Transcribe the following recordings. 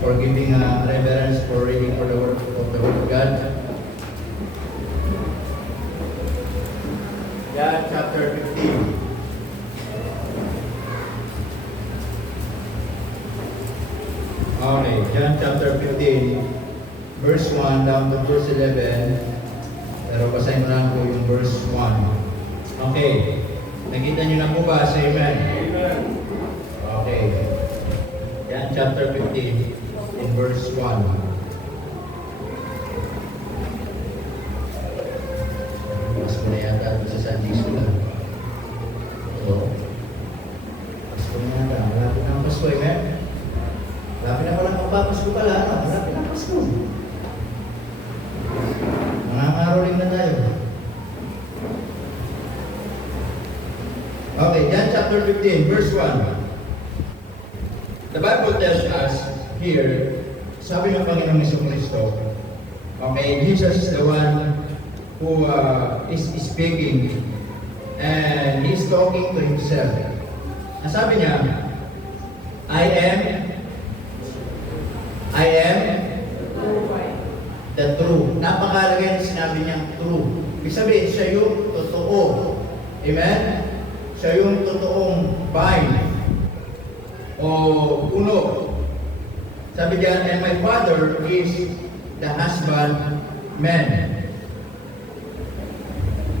for giving reverence for reading for the word of God. John chapter 15. Okay, John chapter 15, verse 1 down to verse 11. Pero basahin mo lang po yung verse 1. Okay. Nakita niyo na po ba? Say amen. Amen. Okay. John chapter 15 in verse 1. Mas mo na yata sa Sunday school. So, Pasko na yata. Malapit na ang Pasko, amen? Malapit na palang magpapasko pala. Malapit na ang Pasko. Mga araw na tayo. Okay, John chapter 15, verse 1. The Bible tells us here, sabi ng Panginoong Jesucristo, okay, Jesus is the one who is speaking and he's talking to himself. Ang sabi niya, I am the true. Napakalagay na sinabi niyang true. Ibig sabihin, siya yung totoo. Amen? Siya yung totoong vine o puno. Sabi diyan, and my Father is the husbandman.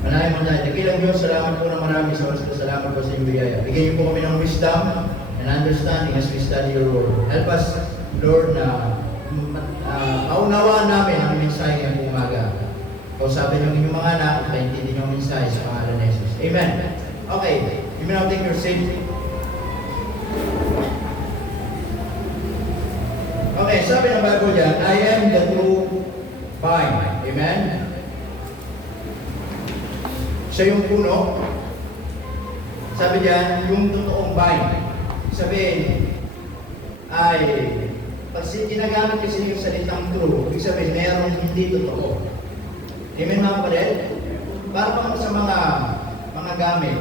Manahin mo tayo. Dakilang Diyos, salamat po na marami sa oras. Salamat po sa iyong biyaya. Bigyan niyo po kami ng wisdom and understanding as we study your word. Help us, Lord, na kaunawaan namin ang mensahe ngayong umaga. Kausapin niyo ang inyong mga anak at paintindi niyo ang mensahe sa pangalan ni Jesus. Amen. Okay, you may now take your seat. Okay, sabi ng Bible dyan, I am the true vine. Amen? Siya yung puno. Sabi dyan, yung totoong vine. Sabihin, ay, pag ginagamit kasi yung salitang true, ibig sabihin, mayroong hindi totoo. Amen mga kapatid? Para pang sa mga gamit.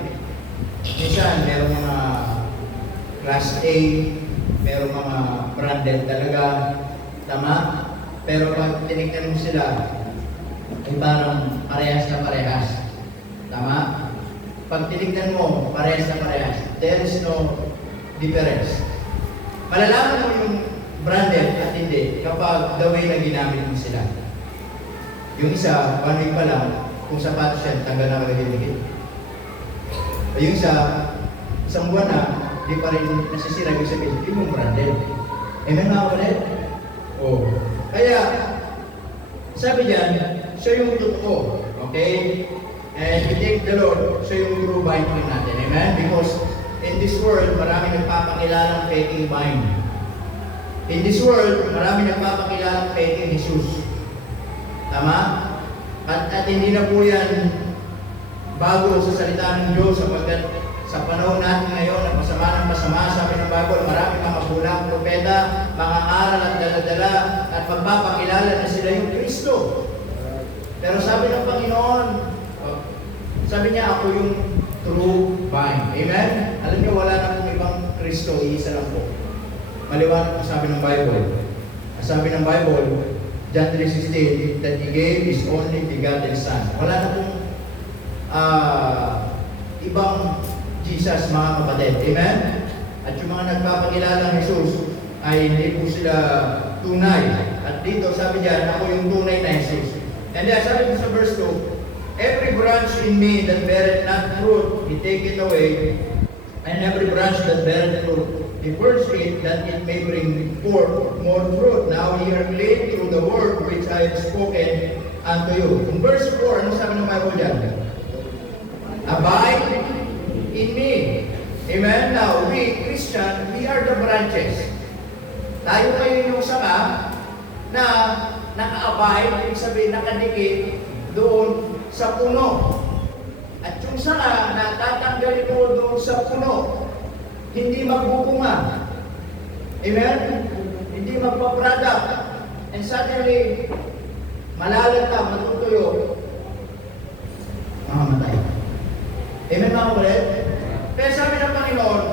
Minsan, meron mga class A, meron mga branded talaga, tama? Pero pag tinignan mo sila, ay parang parehas na parehas. Tama? Pag tinignan mo, parehas na parehas. There is no difference. Malalaman mo yung branded at hindi kapag the way na ginamit mo sila. Yung isa, 1 week pa lang, kung sapatos yan, tanggal na kagagilagit. Yung isa, isang buwan na, di pa rin nasisira yung sabihin, hindi mo branded. Amen mga kapatid? Oh. Kaya, sabi diyan, siya yung totoo. Okay? And we thank the Lord, siya yung true vine natin. Amen? Because in this world, marami nagpapakilalang faking vine. In this world, marami nagpapakilalang faking Jesus. Tama? At hindi na po yan bago sa salita ng Diyos sapagkat sa panahon natin ngayon na masama ng masama, sabi ng Bible, marami mga bulang propeta, mga aral at daladala at magpapakilala na sila yung Kristo. Pero sabi ng Panginoon, sabi niya, ako yung true vine. Amen? Alam niyo, wala namang ibang Kristo, iisa lang po. Maliwanag po sabi ng Bible. Sabi ng Bible, John 3:16, that He gave His only begotten Son. Wala na pong ibang Jesus, mga kapatid. Amen? At yung mga nagpapakilalang Jesus ay hindi po sila tunay. At dito, sabi diyan, ako yung tunay na Jesus. And then, sabi po sa verse 2, every branch in me that beareth not fruit, He take it away. And every branch that beareth fruit, He purges it, that it may bring forth more fruit. Now ye are clean through the word which I have spoken unto you. In verse 4, ano sabi ng Bible diyan? Abide in me. Amen? Now, we, Christian, we are the branches. Tayo kayo yung sanga na naka-abide, ibig sabihin, nakadikit doon sa puno. At yung sanga na tatanggalin mo doon sa puno, hindi magbubunga. Amen? Hindi magpa-product. And suddenly, malalata, matutuyo, mamamatay. Amen mga kapatid? Kaya sabi ng Panginoon,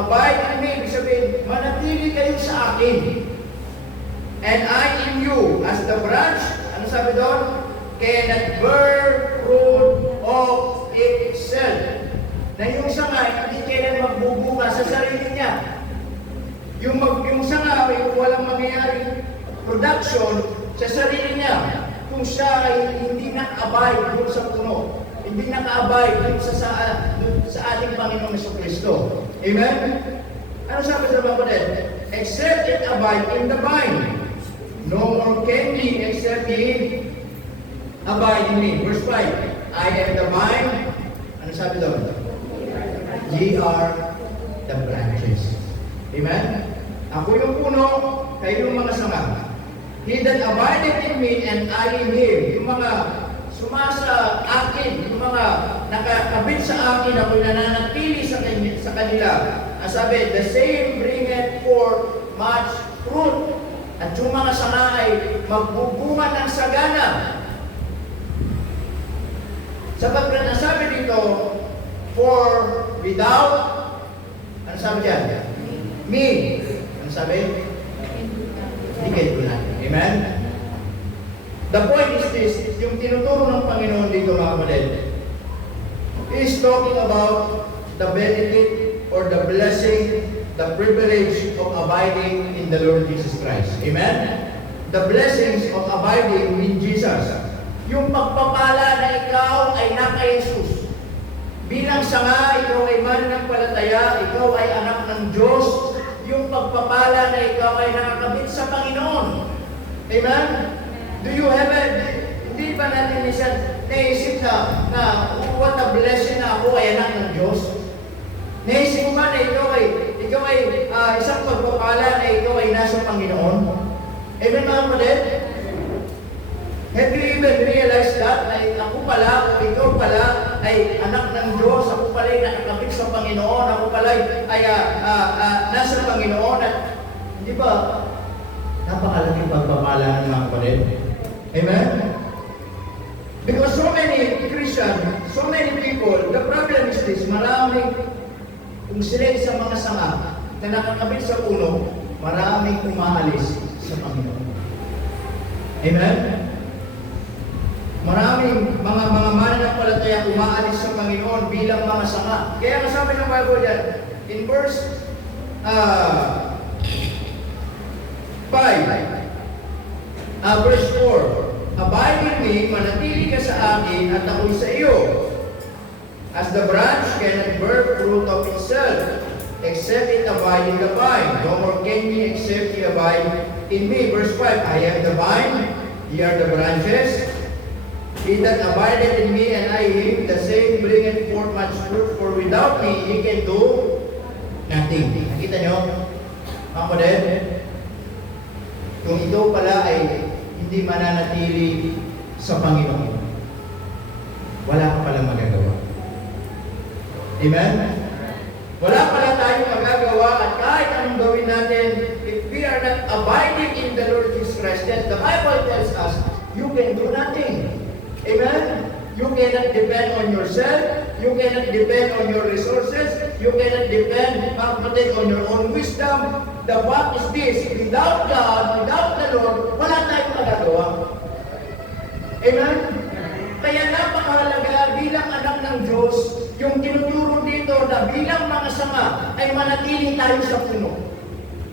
abide in me, ibig sabihin, manatili kayo sa akin. sabi doon? Cannot bear fruit of itself. Na yung sanga, hindi kailan magbubunga sa sarili niya. Yung sanga ay walang mangyayaring production sa sarili niya. Kung siya ay hindi naka-abide doon sa puno. Hindi naka-abide doon sa ating Panginoong Jesucristo. Amen? Ano sabi sa mga kapatid? Except it abide in the vine. No more can be except ye abide in me. Verse 5. I am the vine. Ano sabi doon? Ye are the branches. Amen? Ako yung puno, kayo yung mga sanga. He that abideth in me and I in him. Yung mga sumasa akin, yung mga nakakabit sa akin, ako'y nananatili sa kanila. Ang sabi, the same bringeth forth much fruit. At yung mga sanga ay magbubunga ng sagana. Sapagkat ang sabi dito, for without, ano sabi dyan? Me. Ano sabi? Hindi kayo tunan. Amen? The point is this, yung tinuturo ng Panginoon dito mga kapatid, is talking about the benefit or the blessing, the privilege of abiding in the Lord Jesus Christ. Amen? The blessings of abiding in Jesus. Yung pagpapala na ikaw ay naka-Jesus. Bilang sanga, ikaw ay mananampalataya, ikaw ay anak ng Diyos. Yung pagpapala na ikaw ay nakakabit sa Panginoon. Amen? Do you have it? Hindi ba natin minsan naisip na what a blessing na ako ay anak ng Diyos? Naisip mo ba na ikaw ay isang pagpapala na ikaw ay nasa Panginoon? Amen mga kapatid? Have you even realized that? Ay ako pala, ikaw pala ay anak ng Diyos, ako pala ay nakakabit sa Panginoon, ako pala ay nasa Panginoon. At hindi ba, napakalaking pagpapala ng mga kapatid? Amen? Because so many Christians, so many people, the problem is this, maraming, kung sila sa mga sanga na nakakabit sa puno, maraming umaalis sa Panginoon. Amen? Maraming mga mananampalataya umaalis sa Panginoon bilang mga sanga. Kaya kasabi ng Bible yan, in verse 5, verse 4, abide in me, manatili ka sa akin at ako'y sa iyo. As the branch cannot bear fruit of itself, except it abide in the vine. No more can ye except ye abide in me. Verse 5, I am the vine, ye are the branches. He that abideth in me and I in him, the same bringeth forth much fruit, for without me he can do nothing. Nakita nyo? Mga kapatid, kung ito pala ay hindi mananatili sa Panginoon, wala ka palang magagawa. Amen? Wala pala tayong magagawa at kahit anong gawin natin, if we are not abiding in the Lord Jesus Christ, then the Bible tells us, you can do nothing. Amen? You cannot depend on yourself. You cannot depend on your resources. You cannot depend, mga kapatid, on your own wisdom. The fact is this, without God, without the Lord, wala tayong magagawa. Amen? Kaya napakahalaga bilang anak ng Diyos, yung tinuturo dito na bilang mga sanga ay manatili tayo sa puno.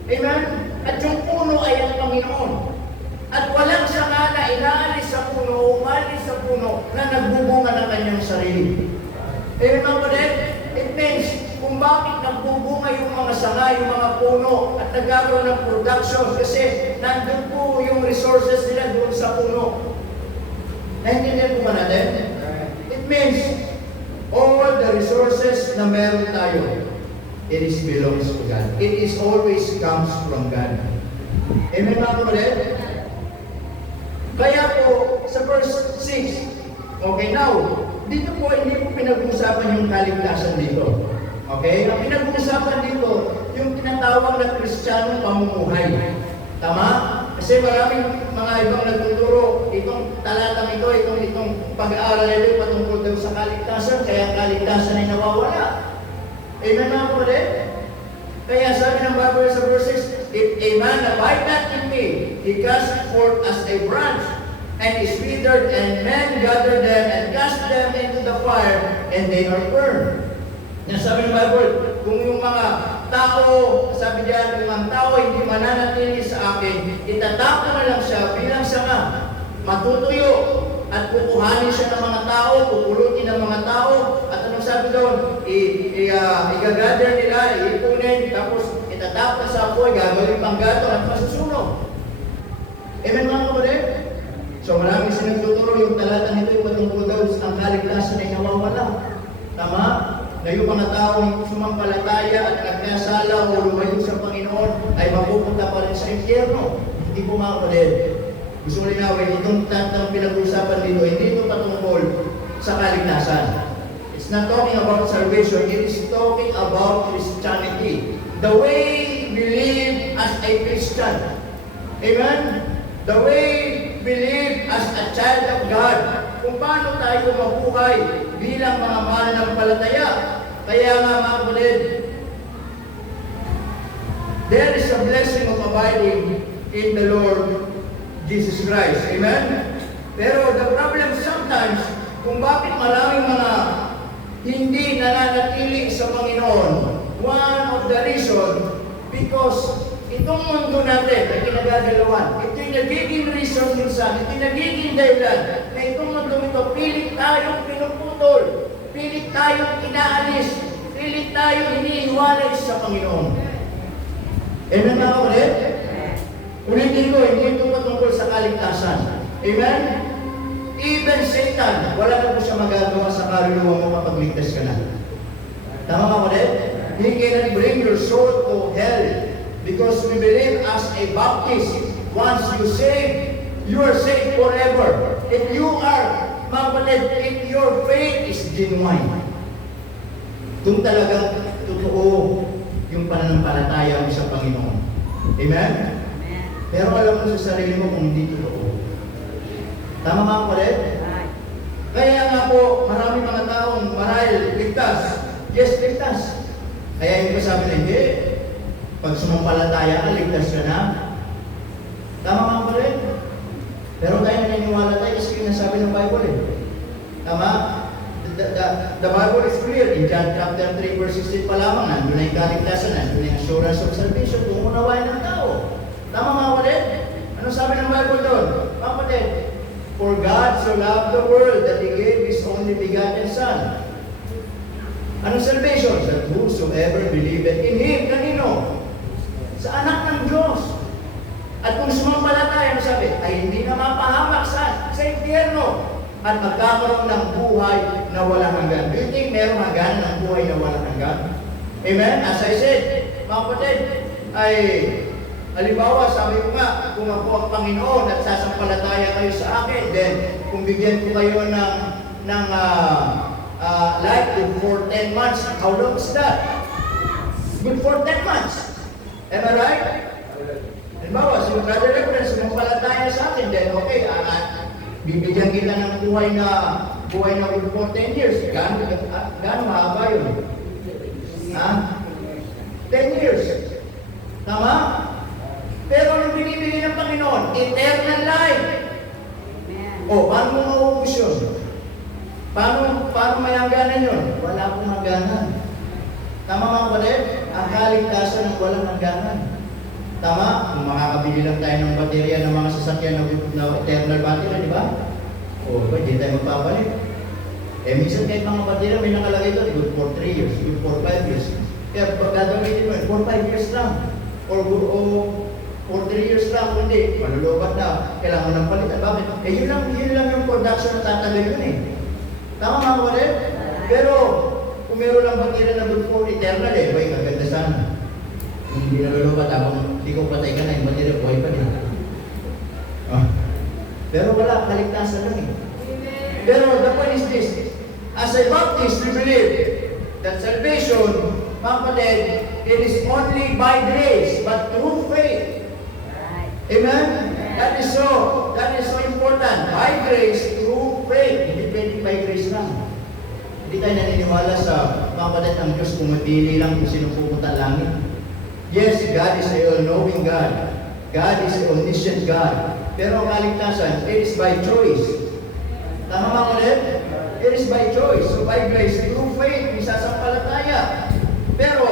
Amen? At yung puno ay ang Panginoon. At walang sanga na inaalis sa puno, umalis sa puno na nagbubunga ng kanyang sarili. Amen mga kapatid? It means kung bakit nagbubunga yung mga sanga, yung mga puno at nagkakaroon ng production kasi nandun po yung resources nila doon sa puno. Naintindihan po ba natin? It means all the resources na meron tayo, it is belongs to God. It is always comes from God. Amen mga kapatid? Kaya po, sa verse 6, okay, now, dito po hindi po pinag-uusapan yung kaligtasan dito. Okay? Ang pinag-uusapan dito, yung tinatawag na Kristiyanong pamumuhay. Tama? Kasi maraming mga ibang nagtuturo, itong talatang ito, itong pag-aaral nito patungkol daw sa kaligtasan, kaya kaligtasan ay nawawala. Amen mga kapatid? Kaya sabi ng Bible sa verse 6, if a man abide not in me, he cast forth as a branch, and is withered, and men gather them and cast them into the fire, and they are burned. Yan sabi ng Bible, kung yung mga tao, sabi diyan, kung ang tao hindi mananatili sa akin, itatapon na lang siya bilang sanga, matutuyo, at kukuhanin siya ng mga tao, pupulutin ng mga tao, at anong sabi doon? I-gather nila, iipunin, tapos itatapon sa apoy, gagawin pang gato at masusunog. Amen mga kapatid? So maraming sinagtuturo yung talata nito yung patungkol daw ang kaligtasan ay nawawala. Tama? Na yung mga taong sumampalataya at nagkasala o lumayo sa Panginoon ay mapupunta pa rin sa impyerno. Hindi po mga kapatid. Gusto ko linawin, itong tatang pinag-uusapan dito, hindi ito patungkol sa kaligtasan. It's not talking about salvation, it is talking about Christianity. The way we live as a Christian. Amen? The way we live as a child of God. Kung paano tayo mabuhay bilang mga mananampalataya. Kaya nga mga kapatid, there is a blessing of abiding in the Lord Jesus Christ. Amen? Pero the problem sometimes, kung bakit maraming mga hindi nananatili sa Panginoon, one of the reason, because itong mundo natin na kinagagalawan, ito yung nagiging reason minsan, ito yung nagiging dahilan, na itong mundo ito, pilit tayong pinuputol, pilit tayong inaalis, pilit tayong iniiwalay sa Panginoon. Amen mga kapatid? Ulitin ko, hindi ito patungkol sa kaligtasan. Amen? Even Satan, wala na po siya magagawa sa kaluluwa mo kapag ligtas ka na. Tama ka kapatid? He cannot bring your soul to hell because we believe as a Baptist, once you are saved forever. If you are, mga kapatid, if your faith is genuine, kung talagang totoo yung pananampalataya mo sa Panginoon. Amen? Pero alam mo sa sarili mo kung hindi totoo. Tama mga kapatid? Kaya nga po, marami mga taong marahil ligtas. Yes, ligtas. Kaya yung sabi na hindi, pag sumampalataya ka, ligtas ka na. Tama mga kapatid? Pero tayo naniniwala tayo kasi yung nasabi ng Bible eh. Tama? The Bible is clear. In John chapter 3 verse 16 pa lamang, nandun na yung kaligtasan, nandun na yung assurance of salvation kung unawain ng tao. Tama mga kapatid? Ano sabi ng Bible doon? Mga kapatid, for God so loved the world that He gave His only begotten Son. Anong salvation? That whosoever believeth in Him, kanino? Sa anak ng Diyos. At kung sumampalataya, ano sabi? Ay hindi na mapahamak sa impyerno at magkakaroon ng buhay na walang hanggan. Do you think merong hanggan ng buhay na walang hanggan? Amen? As I said, mga kapatid, ay halimbawa, sabi ko nga, kung ako ang Panginoon at sasampalataya kayo sa akin, then kung bigyan ko kayo ng life good for 10 months, how long is that? Good for 10 months. Am I right? Halimbawa, si Brother Reverend, sumampalataya sa akin, then okay, bibigyan kita ng buhay na good for 10 years. Gaano mahaba yun? 10 years. Tama? Pero anong binibigay ng Panginoon? Eternal life. O, paano mo mauubos yun? Paano may hangganan yun? Wala akong hangganan. Tama mga kapatid? Ang kaligtasan ng walang hangganan. Tama? Kung makakabili lang tayo ng baterya ng mga sasakyan na eternal battery, di ba? O, hindi tayo magpapalit. Minsan kahit mga baterya may nakalagay doon, good for 3 years, good for 5 years. Kaya pag gagawin mo, for 5 years lang. Or for 3 years lang, hindi, malulubat na, kailangan ng palitan. Bakit? Yun lang yung production na tatagal yun eh. Tama mga kapatid? Pero, kung meron lang baterya na good for eternal eh, boy, kaganda sana. Hindi na lulubat, habang hindi ko patay ka na, yung baterya, buhay pa din. Pero wala, kaligtasan lang eh. Pero the point is this, as a Baptist, we believe that salvation, mga kapatid, it is only by grace, but through faith. Amen? That is so important. By grace, through faith. Hindi pwede by grace lang. Hindi tayo naniniwala sa mga kapatid ang Diyos kung mapili lang kung sino pupunta langit. Yes, God is a all-knowing God. God is an omniscient God. Pero ang kaligtasan, it is by choice. Tama ba ulit? It is by choice. So by grace, through faith, isasampalataya. Pero,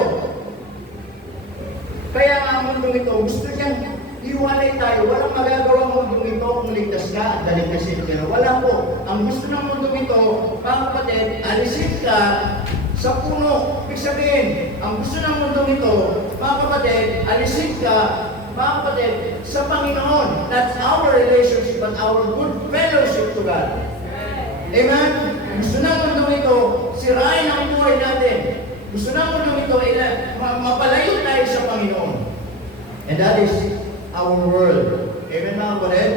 kaya nga ang mundong ito, gusto niyang iwanay tayo. Walang magagawa ang mundong ito kung ligtas ka at daligtasin ka. Wala po. Ang gusto ng mundong ito, mga kapatid, alisin ka sa puno. Ibig sabihin, ang gusto ng mundong ito, mga kapatid, alisin ka, mga kapatid, sa Panginoon. That's our relationship and our good fellowship to God. Amen? Gusto ng mundong ito, sirain ang buhay natin. Gusto ng mundong ito, mapalayo tayo sa Panginoon. And that is our world. Amen mga kapatid?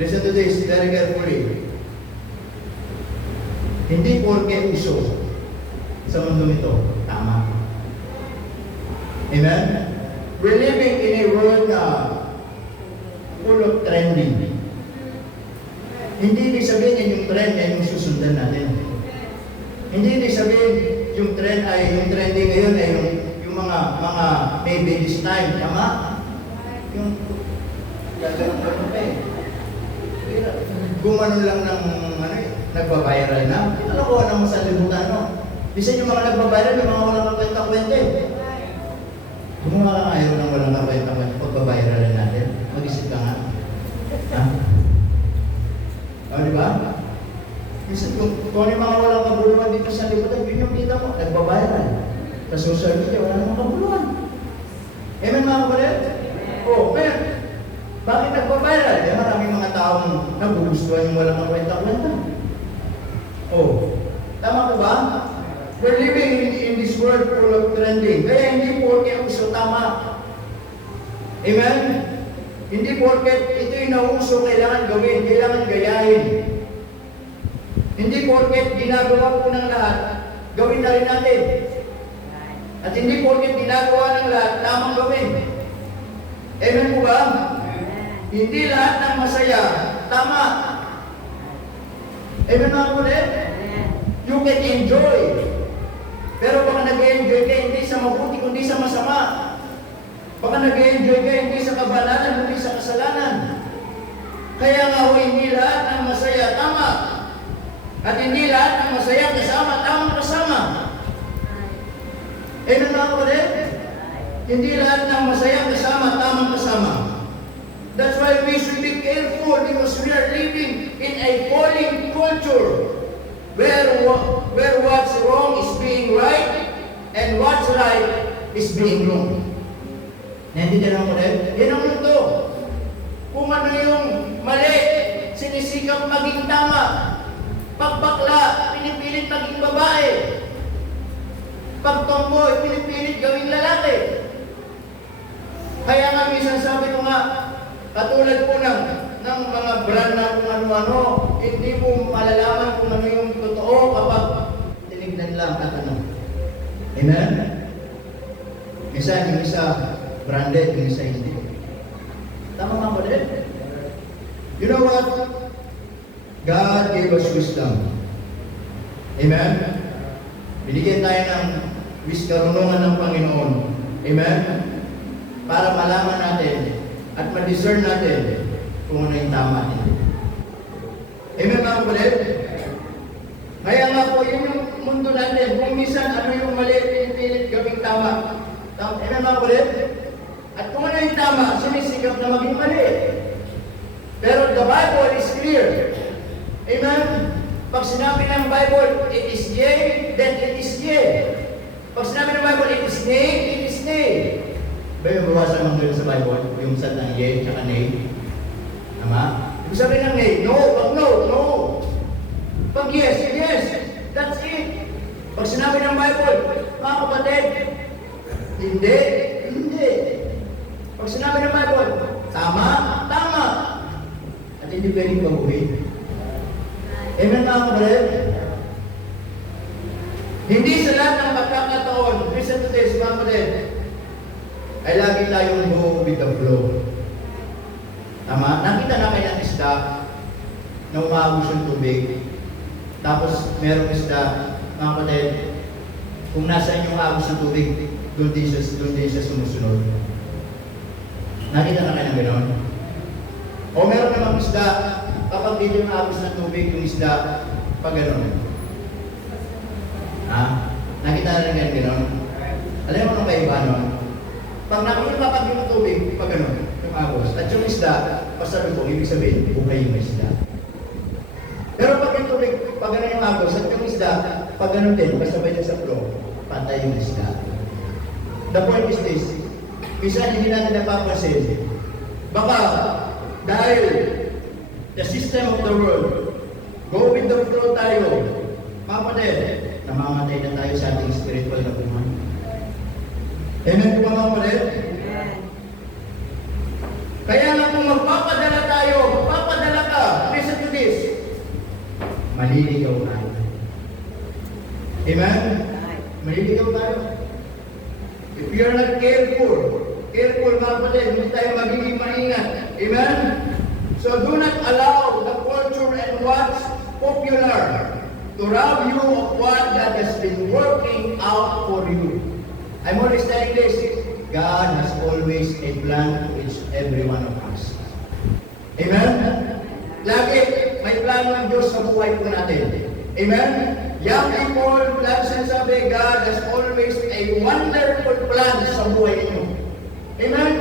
Listen to this very carefully. Hindi porke uso sa mundong ito, tama. Amen? We're living in a world na full of trending. Hindi ibig sabihin yung trend ay yung susundan natin. Hindi ibig sabihin yung trend ay yung trending ngayon ay yung mga maybe this time, tama? Yung gagawin pa eh. Gumano lang ng nagbabiral na. Kinalakuha naman sa libutan, no? Bisa yung mga nagbabiral, yung mga walang kakwenta-kwenta eh. Gumawa ka ngayon ng walang kakwenta-kwenta, pagbabiral natin. Mag-isip ka nga. Ha? O, di ba? Kasi kung ano yung mga walang kabuluhan dito sa libutan, yun yung kita mo, nagbabiral. Sa social media, wala namang kabuluhan. Amen mga kapatid? O, kaya, bakit nagbabiral? Eh, maraming mga taong nagugustuhan yung walang kakwenta-kwenta. Oh, tama ko ba? We're living in this world full of trending. Kaya hindi porke uso tama. Amen? Hindi porke ito yung nauso kailangan gawin, kailangan gayahin. Hindi porke ginagawa po ng lahat, gawin na rin natin. At hindi porke ginagawa ng lahat, tamang gawin. Amen po ba? Hindi lahat ng masaya, tama. Amen mga kapatid? You can enjoy. Pero baka nag-enjoy ka hindi sa mabuti, kundi sa masama. Baka nag-enjoy ka hindi sa kabanalan, kundi sa kasalanan. Kaya nga ho, hindi lahat ng masaya, tama. At hindi lahat ng masaya kasama, tamang kasama. Amen mga kapatid? Hindi lahat ng masaya kasama, tamang kasama. That's why we should be careful because we are living in a falling culture where what's wrong is being right and what's right is being wrong. Naintindihan mo ulit? Yan ang mundo. Kung ano yung mali, sinisikap maging tama. Pag bakla, pinipilit maging babae. Pag tomboy, pinipilit gawing lalaki. Kaya nga minsan sabi ko nga, katulad po ng mga brand na kung ano-ano, hindi mo malalaman kung ano yung totoo kapag tinignan lang at ano. Amen? Yung isa branded, yung isa hindi. Tama mga kapatid? You know what? God gave us wisdom. Amen? Binigyan tayo ng karunungan ng Panginoon. Amen? Para malaman natin at ma-discern natin kung ano yung tama nito. Amen mga kapatid? Kaya nga po, yun yung mundo natin. Kung minsan, ano yung mali, pinipilit gawing tama. Amen mga kapatid? At kung ano yung tama, sinisikap na maging mali. Pero the Bible is clear. Amen? Pag sinabi ng Bible, it is yea, then it is yea. Pag sinabi ng Bible, it is nay, it is nay. Ba yung bawasan ng doon sa Bible? Yung salitang yea, tsaka nay? Tama? Ibig sabihin ng nay, no, pag no, no. Pag yes, yes. That's it. Pag sinabi ng Bible, mga kapatid, hindi, hindi. Pag sinabi ng Bible, tama, tama. At hindi pwedeng baguhin. Amen mga kapatid? Hindi sa lahat ng pagkakataon, listen to this mga kapatid, ay lagi tayong go with the flow. Tama? Nakita na kayo ng isda na umagos yung tubig. Tapos merong isda, mga kapatid, kung nasaan yung agos ng tubig, doon din siya sumusunod. Nakita na kayo ng gano'n? O meron namang isda, kapag dito yung agos ng tubig, yung isda, pag gano'n. Ha? Nakita na rin yan gano'n? Alam mo nung kaiba nun? Pag nakikipapag yung tubig, pag gano'n, yung agos, at yung isda, pasalubong, ibig sabihin, buhay yung isda. Pero pag yung tubig, pag gano'n yung agos, at yung isda, pag gano'n din, pasabay niya sa flow, patay yung isda. The point is this, minsan hindi natin napapansin, baka dahil the system of the world, go with the flow tayo, kapatid, namamatay na tayo sa ating spiritual na buhay. Amen po mga kapatid? Kaya lang kung magpapadala tayo, magpapadala ka, listen to this, maliligaw tayo. Amen? Maliligaw tayo. If you're not careful mga kapatid, hindi tayo magiging maingat. Amen? So do not allow the culture and what's popular to rob you of what God has been working out for you. I'm always telling this, God has always a plan to each every one of us. Amen? Lagi, may plano ng Diyos sa buhay po natin. Amen? Young people, lagi sinasabi, God has always a wonderful plan sa buhay ninyo. Amen?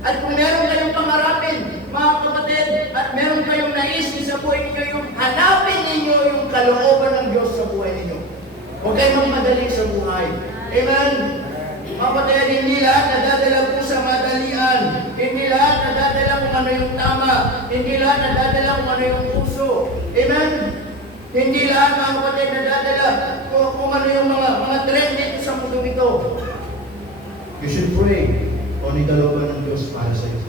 At kung meron kayong pangarapin, mga kapatid, at meron kayong nais sa buhay ninyo, yung hanapin ninyo yung kalooban ng Diyos sa buhay ninyo. Huwag kayong magmadali sa buhay. Amen? Mga kapatid, hindi lahat nadadala po sa madalian. Hindi lahat nadadala kung ano yung tama. Hindi lahat nadadala kung ano yung puso. Amen? Hindi lahat mga kapatid nadadala kung ano yung mga trend dito sa mundo ito. You should pray kung ikalooban ng Diyos para sa iyo.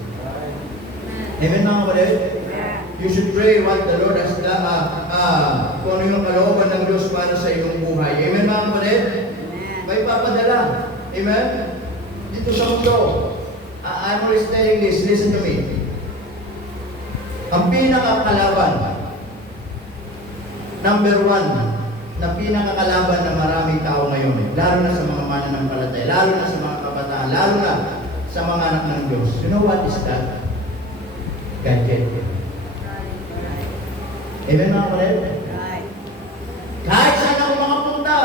Amen mga kapatid? You should pray what the Lord has done, kung ano yung kalooban ng Diyos para sa iyong buhay. Amen mga kapatid? May papadala. Amen? Dito sa mundo. I'm always telling this, listen to me. Ang pinakakalaban, number one, na pinakakalaban ng maraming tao ngayon, lalo na sa mga mananampalataya, lalo na sa mga kabataan, lalo na sa mga anak ng Diyos. You know what is that? Gadget. Amen mga kapatid? Kahit saan ako makapunta,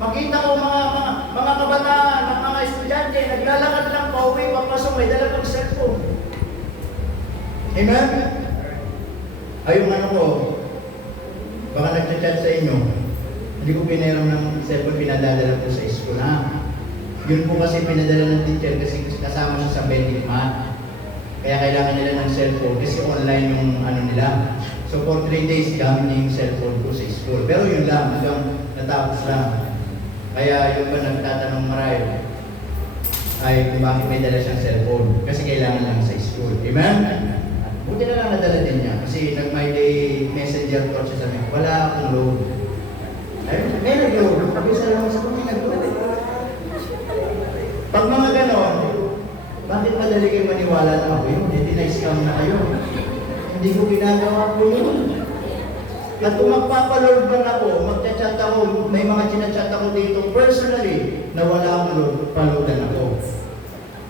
makita ko mga kabataan, mga estudyante, naglalakad lang pauwi, papasok, may dala pang cellphone. Amen? Ay, yung ano ko, baka nagchat-chat sa inyo, hindi ko pinaram ng cellphone, pinadadala ko sa school. Yun po kasi pinadala ng teacher kasi kasama siya sa bending mat. Kaya kailangan nila ng cellphone kasi online yung ano nila. So for 3 days, gamit niya yung cellphone ko sa school. Pero yun lang, hanggang natapos lang. Kaya yung ba nagtatanong marahil ay kung bakit may dala siyang cellphone. Kasi kailangan lang sa school. Amen? Buti na lang nadala din niya. Kasi nag-my day messenger ko siya sa amin. Wala akong load. Ay, may nag-load. Pag-isa lang sa kung may nag-load. Pag mga ganon, bakit madali kayo maniwala na ako yun? Hindi na-scam na kayo. Hindi ko ginagawa po yun. At kung magpapaload ba ako, magchat-chat ako, may mga chinachat ako dito personally na wala akong load, paloadan ako.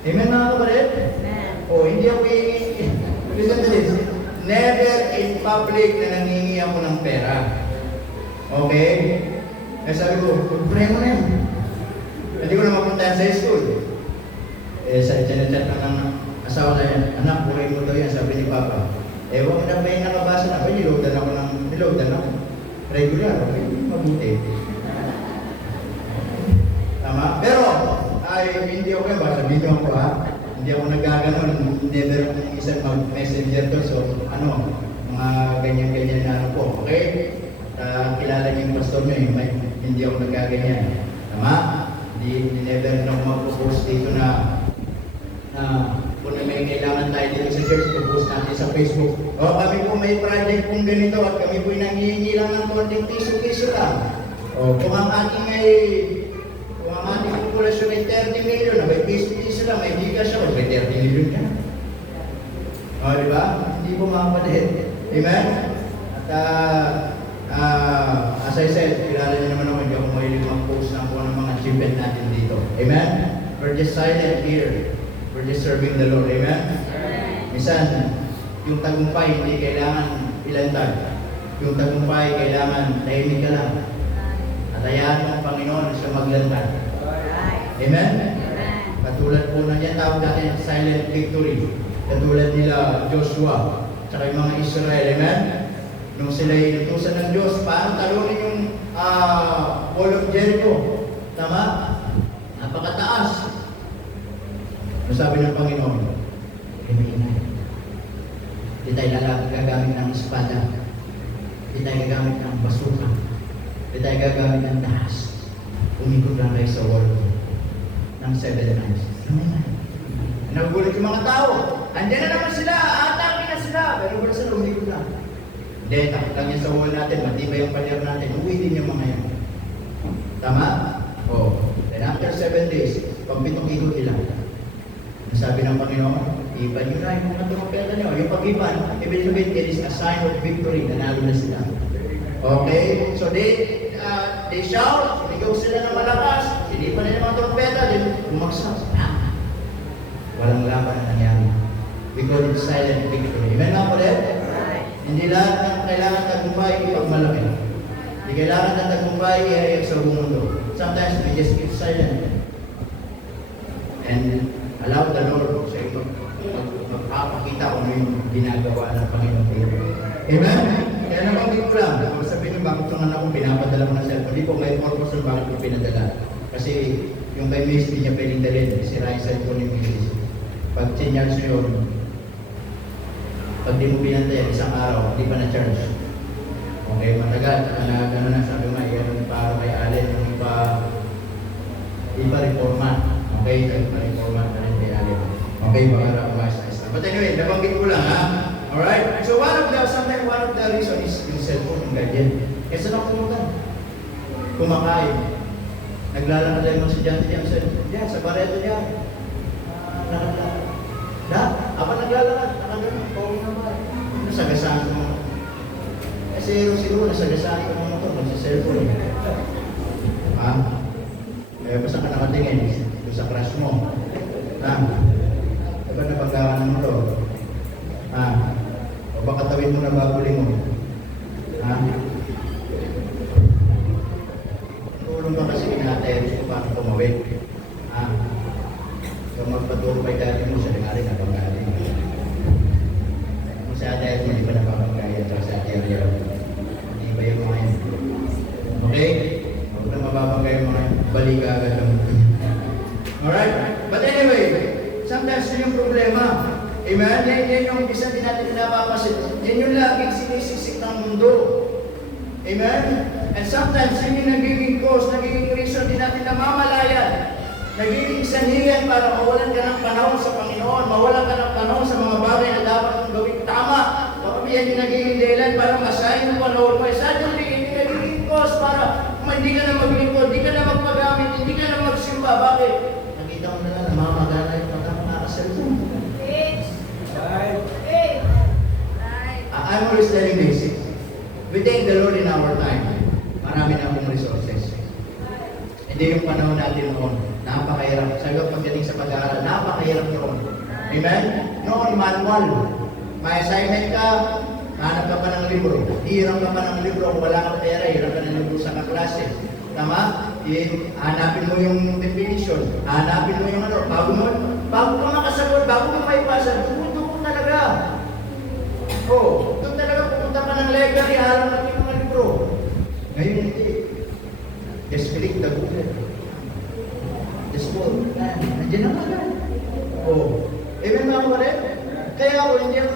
Amen mga kapatid? O, hindi ako listen to this. Never in public na nangingi ako ng pera. Okay? Eh sabi ko, pray mo na yun. Hindi ko na mapuntahan sa school. Eh, sa chinachat ng asawa na yan, anak, buhay mo daw yan, sabi ni Papa. Eh, huwag na may nakabasa na, niloadan ako. Regular, okay, mabuti. Tama? Pero, ay, hindi ako yan, baka sabihin ako hindi ako nagaganon, never akong isang mag-messenger to, so, mga ganyan-ganyan na po, okay? Kilala niyo yung pastor niyo, hindi ako nagaganyan. Tama? Hindi never na ako mag-post dito na kung may kailangan tayo dito sa church, i-post natin sa Facebook. O kami po may project kung ganito at kami po nangihingi lang ng konting piso-piso lang. O kung ang ating populasyon ay 30 million, na may piso-piso lang, may giga siya, may 30 million ka. O diba? Hindi po mga kapatid. Amen? At as I said, kilala niyo naman ako, hindi ako mahilig mag-post ng kung anong mga achievement natin dito. Amen? We're just silent here. We're We're just serving the Lord. Amen? Minsan, yung tagumpay hindi kailangan ilantad. Yung tagumpay kailangan tahimik ka lang. At hayaan mo ang Panginoon siya maglantad. Amen? Katulad po na yan, tawag natin silent victory. Katulad nila Joshua, tsaka yung mga Israel. Amen? Nung sila inutusan ng Diyos, paano talunin yung Wall of Jericho? Tama? Napakataas. Ang sabi ng Panginoon, himingin. Hindi tayo gagamit ng espada. Hindi tayo gagamit ng basuka. Hindi tayo gagamit ng dahas. Umikot lang kayo sa wall ng 7 times. Nagugulat yung mga tao. Andiyan na naman sila. Atake na sila. Pero wala sila, umikot lang. Hindi, takot lang yan sa wall natin. Matibay yung pader natin. Uwi din yung mga yan. Tama? Oo. And after 7 days, pagpitong ikot nila. Sabi ng Panginoon, ipan nyo na yung mga trumpeta nyo. Yung pag-ipan, ibig sabihin, it is a sign of victory. Nanalo na sila. Okay? So they shout, sinigaw sila ng malakas, sinipan nila yung mga trumpeta, then bumagsak. Walang laban na nangyari. We call it silent victory. Amen nga po rin? Hindi lahat ng kailangan tagumpay ipagmalaki. Hindi kailangan ng tagumpay ihayag sa buong mundo. Sometimes we just keep silent. And allow the Lord sa iyo magpapakita kung ano yung ginagawa ng Panginoon. Amen? Kaya nabanggit ko lang, kung sabihin niyo bakit yung anak kong pinapadala ko ng cellphone, hindi po may purpose ng bakit ko pinadala. Kasi yung kay Miss, hindi niya pwedeng dalhin, sira yung cellphone ni Miss. Pag sinyals nyo yun, pag di mo pinantayan, isang araw, hindi pa na-charge. Okay, matagal, gano'n na sabi mo, yan para kay Allen, yung iba reformat. Okay, reformat na rin kay Allen. Okay, para umasa-isa. But anyway, nabanggit ko lang, ha? Alright? So sometimes one of the reason is yung cellphone, yung gadget. Kasi saan ako pumunta? Kumakain. Naglalakad lang si John Jameson. Yan, sa bareto niya. Naglalakad. Apa naglalakad? Nakagano, pauwi na ba? Nasagasaan ko mo. Kasi siguro nasagasaan ko mo ito, magsa-cellphone. Ha? Kaya basta ka nakatingin, ito sa crush mo. Ha? Diba napagkakan mo ito? Ha? O baka tawid mo na babuli mo? Ha? Tulong ka kasi kinatayos ko paano tumawid. Ha? So magpaturo kay dati mo sa lingari na pagkain. Kung sa atayos mo, di ba napapagkaya ito sa atayos? Di ba yung mga yun? Okay? Huwag na mababagay yung mga baliga agad ng alright? But anyway, sometimes yun yung problema. Amen? Yan yung isa din natin napapasit. Yan yung laging sinisisik ng mundo. Amen? And sometimes yun yung nagiging cause, nagiging reason din natin namamalayan. Nagiging sanhiyan para mawalan ka ng panahon sa Panginoon, mawalan ka ng panahon sa mga bagay na dapat mong gawin tama. Baka yan yung nagiging dahilan para masahin yung panahon mo. Sadyo yung nagiging cause para hindi ka na maglingkod, hindi ka na magpagamit, hindi ka na magsimba. Bakit? Nakita mo na lang, namamagana yung pagkakakaselfon. I'm always telling this. We thank the Lord in our time. Marami na akong resources. Hindi yung panahon natin noon. Napakahirap. Sabi ko pagdating sa pag-aaral, napakahirap noon. Amen? Noon, manual. May assignment ka, hanap ka pa ng libro. Hirang ka pa ng libro. Wala kang pera, hirang ka ng libro sa kaklase. Tama? Hanapin mo yung definition. Hanapin mo yung ano. Bago ka makasagot, bago ka maipasa, dumo talaga. Doon talaga pupunta ka ng library, harap natin yung mga libro. Ngayon hindi. Just click the Google. Just go. Nandiyan na ka. Amen mga kapatid? Kaya ako, hindi ako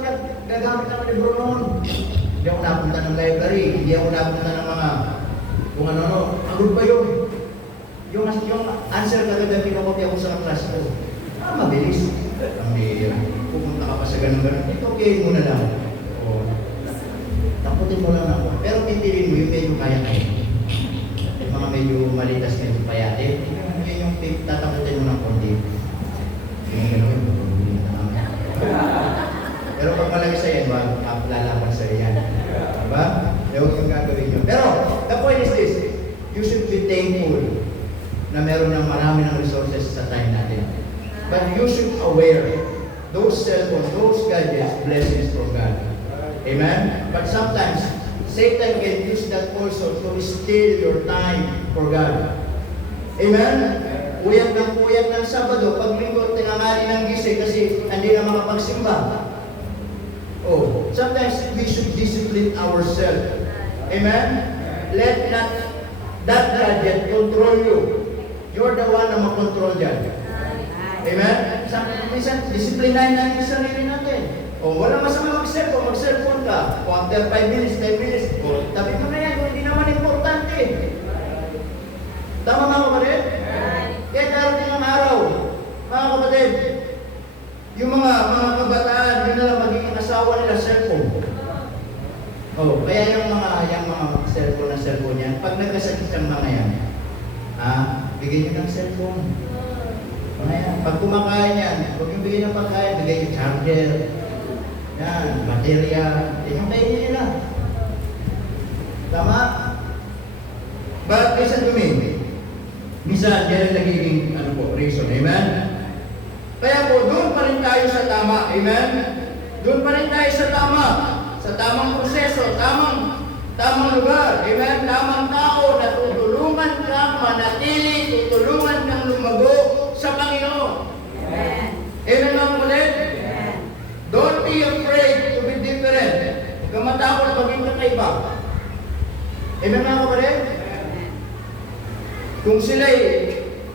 gagamit ng libro noon. Hindi ako napunta ng library. Hindi ako napunta ng mga kung ano-ano. Agod ba yun? Yung answer talaga pinukopya ko sa class ko. Mabilis. Pupunta ka pa sa ganun-ganun. Ito okay mo na lang. Taputin mo lang ako. Pero pintilin mo yung medyo kaya-kaya. Yung mga medyo malitas medyo payate. Yun yung tataputin mo ng konti. Yung gano'n. Pero pag malaki sa'yo, lalaban sa'yo yan. Diba? Huwag yung gagawin nyo. Pero, the point is this. You should be thankful na meron ng marami ng resources sa time natin. But you should aware, those cellphones, those gadgets, blessings from God. Amen? But sometimes, Satan can use that also to steal your time for God. Amen? Uyag ng Sabado, pag linggo, tinangali ng gising kasi hindi na makapagsimba. Oh, sometimes we should discipline ourselves. Amen? Let not that gadget control you. You're the one na makontrol dyan. Amen? Minsan, disiplinahin natin yung sarili natin. O, wala masama mag-cellphone ka. O, after 5 minutes, 10 minutes, o, tabi mo na yan, hindi naman importante. Tama mga kapatid? Kaya darating ang araw, mga kapatid, yung mga kabataan, yun na lang magiging asawa nila, cellphone. Oh, kaya yung mga cellphone yan, pag nagkasakit ang mga yan, bigyan nyo ng cellphone. Mga yan, pag kumakain yan, huwag yung bigyan ng pagkain, bigyan yung charger, yan, baterya, yung kainin nila. Tama? But listen to me. Minsan, yan ang nagiging reason. Amen? Kaya po, doon pa rin tayo sa tama. Amen? Doon pa rin tayo sa tama. Sa tamang proseso, tamang lugar. Amen? Tamang tao na tutulungan kang manatili, tutulungan kang lumago sa Panginoon. Amen? Amen mga kapatid? Don't be afraid to be different. Huwag kang matakot na maging kakaiba. Amen mga kapatid? Kung sila'y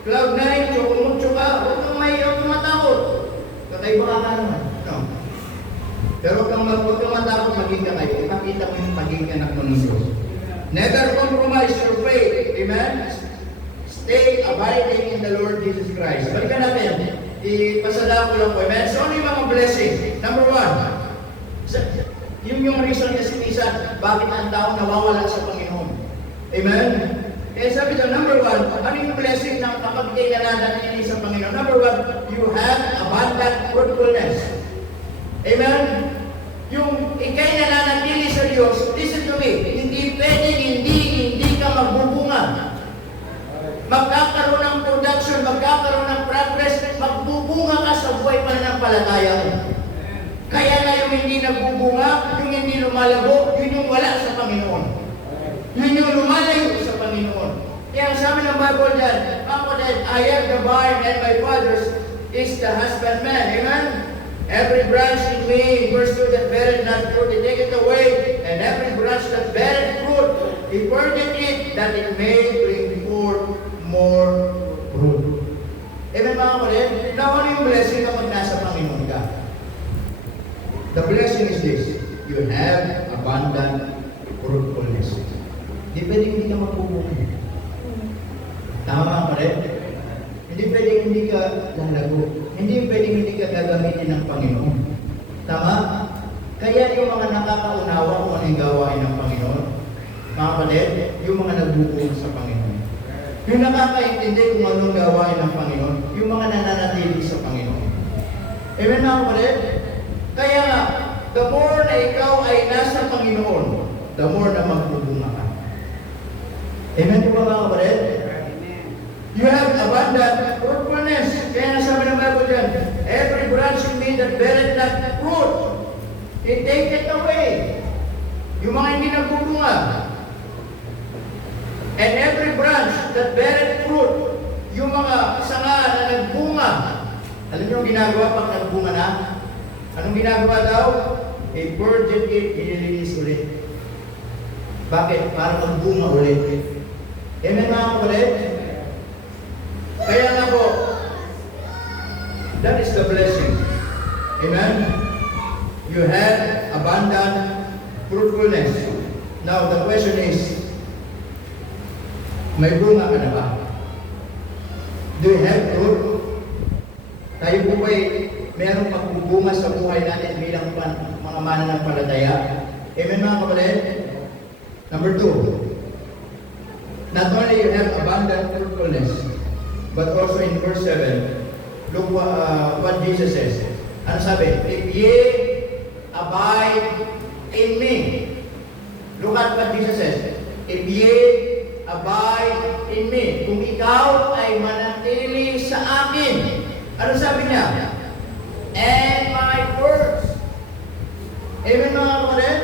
cloud 9, chokumutso ka, huwag kang matakot. Kakaiba ka naman. No. Pero huwag kang matakot maging kakaiba. Ipakita mo yung pagiging anak ng Diyos. Never compromise your faith. Amen? Stay abiding in the Lord Jesus Christ. Balikan natin. Ipasala ko lang po. Amen? So, ano yung mga blessing? Number 1. Yung reason kasi minsan, bakit ang tao nawawala sa Panginoon. Amen? Kaya sabi daw, number 1, ano yung blessing ng kapag ikay nananatili sa Panginoon? Number 1, you have abundant fruitfulness. Amen? Yung ikay nananatili sa Diyos, listen to me, hindi pwedeng hindi ka magbubunga. Magkakaroon ng production, magkakaroon ng progress, magbubunga ka sa buhay pananampalataya mo. Kaya na yung hindi nagbubunga, yung hindi lumalago, yun yung wala sa Panginoon. Yun yung lumalayo sa Panginoon. Kaya ang sabi ng Bible dyan, I am the vine and my Father is the husbandman. Amen? Every branch in me, verse 2, that beareth not fruit, he taketh away. And every branch that beareth fruit, he purgeth it, that it may bring forth more fruit. Amen mga kapatid? Now, ano yung blessing kapag nasa Panginoon ka? The blessing is this: you have abundant fruitfulness. Hindi pwedeng hindi ka magbubunga. Tama mga kapatid? Hindi pwedeng hindi ka lalago. Hindi pwedeng hindi ka gagamitin ng Panginoon. Tama? Kaya yung mga nakakaunawa kung ano yung gawain ng Panginoon, mga kapatid, yung mga nagbubunga sa Panginoon. Yung nakakaintindi kung anong gawain ng Panginoon, yung mga nananatili sa Panginoon. Amen mga kapatid? Kaya nga, the more na ikaw ay nasa Panginoon, the more na magbubunga ka. Amen po ba mga kapatid? You have abundant fruitfulness. Kaya nasabi ng Bible dyan, every branch in me that beareth not fruit, it taketh away. Yung mga hindi nagbubunga. And every branch that beareth fruit, yung mga sanga na nagbunga. Alam niyo ang ginagawa pag nagbunga na? Anong ginagawa daw? I-purge it, ililinis ulit. Bakit? Para magbunga ulit. Amen mga kapatid? Kaya nga po, that is the blessing. Amen? You have abundant fruitfulness. Now, the question is, may bunga ka na ba? Do you have fruit? Tayo po ba'y merong magbubunga sa buhay natin bilang mga mananampalataya? Amen mga kapatid? Number 2, not only you have abundant fruitfulness, but also in verse 7, look what Jesus says. Ano sabi? If ye abide in me. Look at what Jesus says. If ye abide in me. Kung ikaw ay manatili sa akin. Ano sabi niya? And my words. Amen mga kapatid?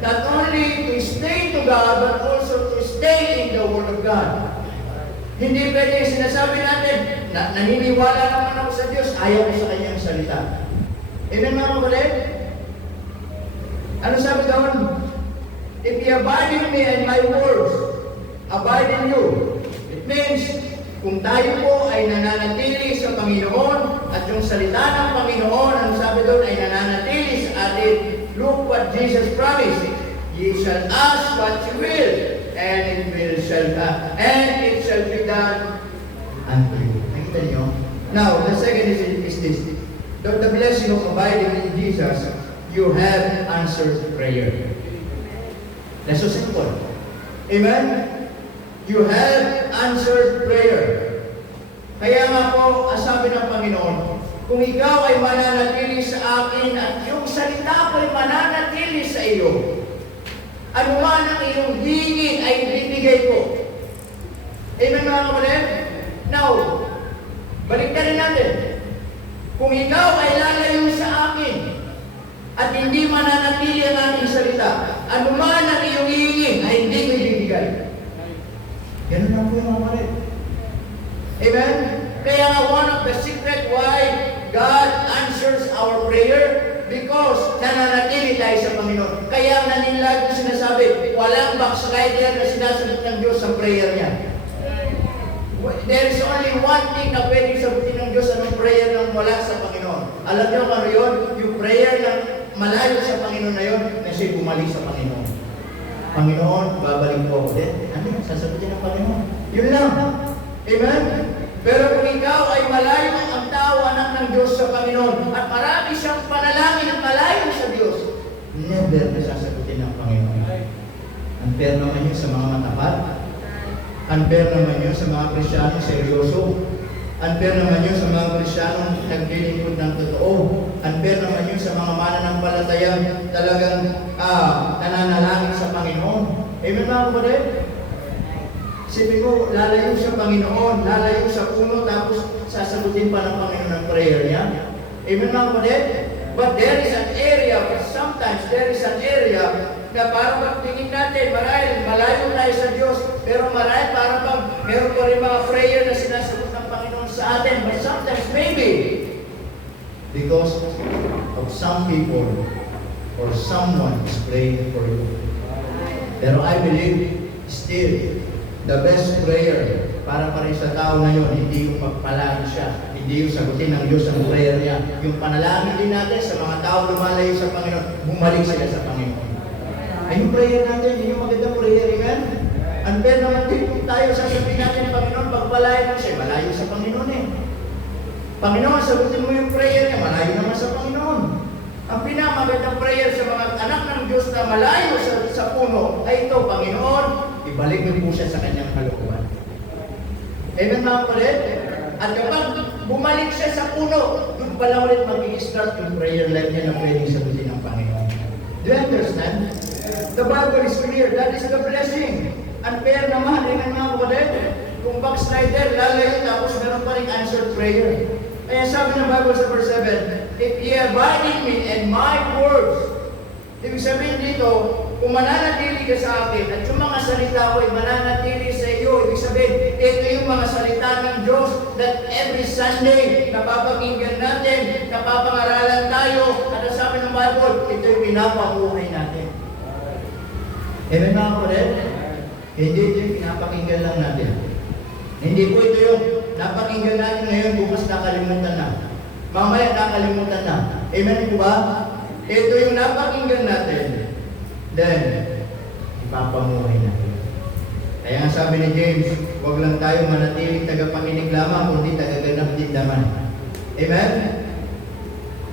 Not only to stay to God, but also to stay in the Word of God. Hindi pwede sinasabi natin, naniniwala naman ako sa Diyos, ayaw ko sa Kanyang salita. Amen mga kapatid? Ano sabi doon? If you abide in me and my words abide in you, it means, kung tayo po ay nananatili sa Panginoon at yung salita ng Panginoon, ang sabi doon ay nananatili sa atin, look what Jesus promised. Ye shall ask what you will, and it shall be done unto you. Nakita niyo? Now, the second is this. The blessing of abiding in Jesus, you have answered prayer. That's so simple. Amen? You have answered prayer. Kaya nga po, ang sabi ng Panginoon, kung ikaw ay mananatili sa akin at yung salita ko ay mananatili sa iyo, ano man ang iyong hingin ay ibibigay ko. Amen mga kapatid? Now, balik na rin natin. Kung ikaw ay lalayo sa akin at hindi mananatili ang aking salita, ano man ang iyong hingin ay hindi ko ibibigay. Ganun lang po yung mga kapatid. Amen? Kaya nga one of the secret why God answers our prayer, because nananatili tayo sa Panginoon. Kaya naninlag ko sinasabi, walang backslider na sinasagot ng Diyos sa prayer niya. There is only one thing na pwedeng sagutin ng Diyos anong prayer ng wala sa Panginoon. Alam niyo kano yun? Yung prayer ng malayo sa Panginoon na yun, na siya'y bumalik sa Panginoon. Panginoon, babalik po ako. Ano yun? Sasagutin ng Panginoon. Yun lang. Amen? Pero kung ikaw ay malayo ang tawanan ng Diyos sa Panginoon at marami siyang panalangin at malayo sa Diyos, never na sasagutin ng Panginoon. Unfair naman yun sa mga matapat. Unfair naman yun sa mga Kristiyanong seryoso. Unfair naman yun sa mga Kristiyanong naglilingkod ng totoo. Unfair naman yun sa mga mananampalatayang talagang nananalangin sa Panginoon. Amen mga kapatid? Isipin mo, lalayo sa Panginoon, lalayo sa puno, tapos sasagutin pa ng Panginoon ang prayer niya. Amen mga kapatid? But there is an area, but sometimes there is an area na parang pagtingin natin, marahil malayo tayo sa Diyos, pero marahil parang pang meron pa rin mga prayer na sinasagot ng Panginoon sa atin. But sometimes maybe, because of some people or someone is praying for you. Pero I believe, still, the best prayer para pa rin sa tao na yun, hindi yung pagpalangin siya, hindi yung sagutin ng Diyos ang prayer niya. Yung panalangin din natin sa mga tao lumalayo sa Panginoon, bumalik sila sa Panginoon. Ay yung prayer natin, yun yung magandang prayer, amen? Unfair naman din kung tayo sasabihin natin, Panginoon, pagpalayo mo siya, malayo sa Panginoon eh. Panginoon, sagutin mo yung prayer niya, malayo naman sa Panginoon. Ang pinamagandang prayer sa mga anak ng Diyos na malayo sa puno ay ito, Panginoon, ibalik mo po siya sa kanyang kalooban. Amen mga kapatid? At kapag bumalik siya sa puno, doon pala ulit mag-i-start yung prayer life niya na pwedeng sagutin ng Panginoon. Do you understand? The Bible is clear. That is the blessing. Unfair naman, amen mga kapatid? Kung backslider, lalayo tapos meron pa rin answered prayer. Kaya sabi ng Bible sa verse 7, if ye abide in me and my words, ibig sabihin dito, kung mananatili ka sa akin at yung mga salita ko ay mananatili sa iyo, ibig sabihin, ito yung mga salita ng Diyos that every Sunday napapakinggan natin, napapangaralan tayo, at ang sabi ng Bible, ito yung pinapamuhay natin. Amen mga kapatid? Hindi ito yung pinapakinggan lang natin. Hindi po ito yung napakinggan natin ngayon, bukas nakalimutan na. Mamaya nakalimutan na. Amen po ba? Ito yung napakinggan natin. Then, ipapamuhay natin. Kaya nga sabi ni James, huwag lang tayo manatiling tagapakinig lamang, kundi tagaganap din naman. Amen?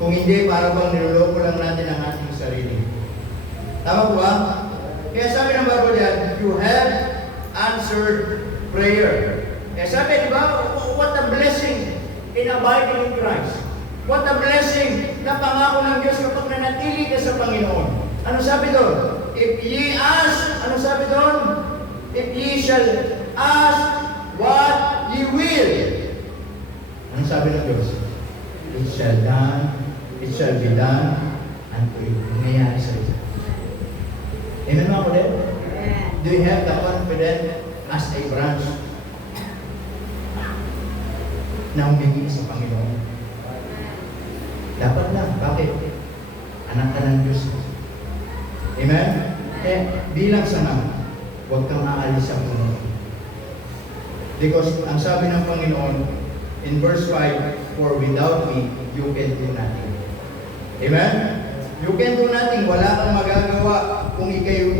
Kung hindi, para bang niloloko lang natin ang ating sarili. Tama po ba? Kaya sabi ng Bible yan, you have answered prayer. Kaya sabi, di ba, what a blessing in abiding in Christ. What a blessing na pangako ng Diyos kapag nanatili ka sa Panginoon. Ano sabi doon? If ye ask, ano sabi doon? If ye shall ask what ye will. Ano sabi ng Diyos? it shall be done unto you. Nangyayari sa iyo. Amen mga kapatid? Do you have the confidence as a branch na humingi sa Panginoon? Dapat lang. Bakit? Anak ka ng Diyos. Amen? Bilang sana, huwag kang aalis sa puno. Because ang sabi ng Panginoon, in verse 5, for without me, you can do nothing. Amen? You can do nothing. Wala kang magagawa kung ikay